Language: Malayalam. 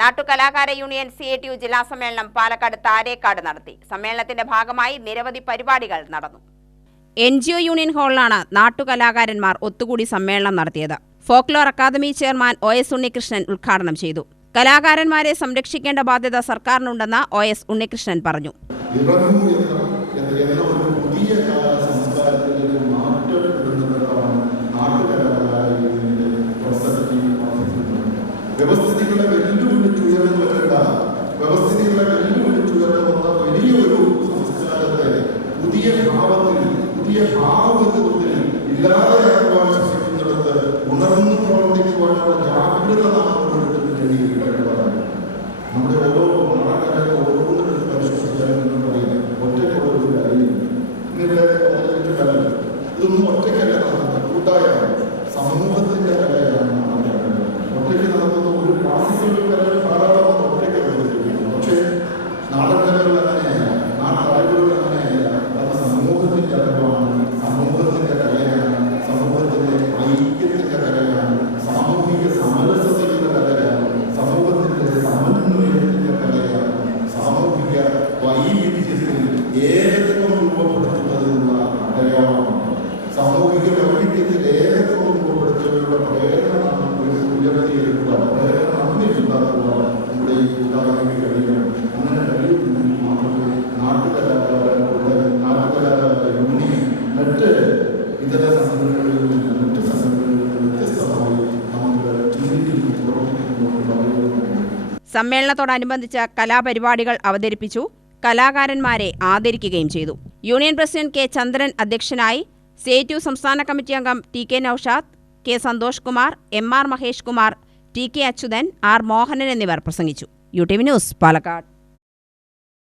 നാട്ടുകലാകാര യൂണിയൻ CATU ജില്ലാ സമ്മേളനം പാലക്കാട് താരേക്കാട് നടത്തി. സമ്മേളനത്തിന്റെ ഭാഗമായി നിരവധി പരിപാടികൾ നടന്നു. NGO യൂണിയൻ ഹാളിലാണ് നാട്ടുകലാകാരന്മാർ ഒത്തുകൂടി സമ്മേളനം നടത്തിയത്. Folklore academy chairman OS Unnikrishnan ഉദ്ഘാടനം ചെയ്തു. കലാകാരന്മാരെ സംരക്ഷിക്കേണ്ട ബാധ്യത സർക്കാരിനുണ്ടെന്ന് OS ഉണ്ണികൃഷ്ണൻ പറഞ്ഞു. വ്യവസ്ഥിതികളെ വെല്ലുവിളിച്ചുയർന്നുവരേണ്ട വലിയൊരു സംസ്കാരത്തെ പുതിയ ഭാവത്തിൽ ഇല്ലാതെയാക്കുവാൻ ശ്രമിക്കുന്നിടത്ത് ഉണർന്നു പ്രവർത്തിക്കുവാനുള്ള ജാഗ്രത നമ്മുടെ ഓരോ നാടകങ്ങളെ ഓരോന്നും പരിശോധിച്ചാലും പറയുന്നത് ഒറ്റയ്ക്കുള്ള ഒരു കാര്യം ഇതൊന്നും ഒറ്റയ്ക്കല്ല നടത്തുന്നത്, കൂട്ടായ സമൂഹത്തിന്റെ കലയാണ്. ഒറ്റയ്ക്ക് നടത്തുന്ന ഒരു ക്ലാസിക്കൽ കല ധാരാളം ഒറ്റയ്ക്ക് അവതരിപ്പിക്കുന്നു. പക്ഷേ നാടകകലകൾ അങ്ങനെയല്ല, നാട്ടറിവുകൾ അങ്ങനെയല്ല. അത് സമൂഹത്തിന്റെ അറിവാണ്, സമൂഹത്തിന്റെ കലയാണ്, സമൂഹത്തിന്റെ ഐക്യത്തിന്റെ കലയാണ്, സാമൂഹിക സമരസതയുടെ കലയാണ്, സമൂഹത്തിന്റെ സമന്വയത്തിന്റെ കലയാണ്, സാമൂഹിക വൈവിധ്യത്തിൽ ഏകത്വം രൂപപ്പെടുത്തുന്നതിനുള്ള അടയാളമാണ്. സാമൂഹിക വൈവിധ്യത്തിൽ ഏകത്വം രൂപപ്പെടുത്തുന്നതിനുള്ള പ്രേരണ ഉയർത്തിയെടുക്കുക, പ്രേരണ അന്വേഷിക്കുക നമ്മുടെ ഈ കൂട്ടായ്മയ്ക്ക് കഴിയണം. അങ്ങനെ കഴിയുമെങ്കിൽ മാത്രമേ നാട്ടുകലാകാര യൂണിയൻ മറ്റ് ഇതര സംഘടനകളിൽ നിന്ന് വ്യത്യസ്തമായി നമുക്ക് ചിന്തിക്കുന്നു, പ്രവർത്തിക്കുന്നു പറയുന്നു. സമ്മേളനത്തോടനുബന്ധിച്ച് കലാപരിപാടികൾ അവതരിപ്പിച്ചു. കലാകാരന്മാരെ ആദരിക്കുകയും ചെയ്തു. Union president K. ചന്ദ്രൻ അധ്യക്ഷനായി. CATU സംസ്ഥാന കമ്മിറ്റി അംഗം TK Naushad, K. Santhosh Kumar, MR Mahesh Kumar, TK Achuthan, R. Mohanan എന്നിവർ പ്രസംഗിച്ചു. UTV news, Palakkad.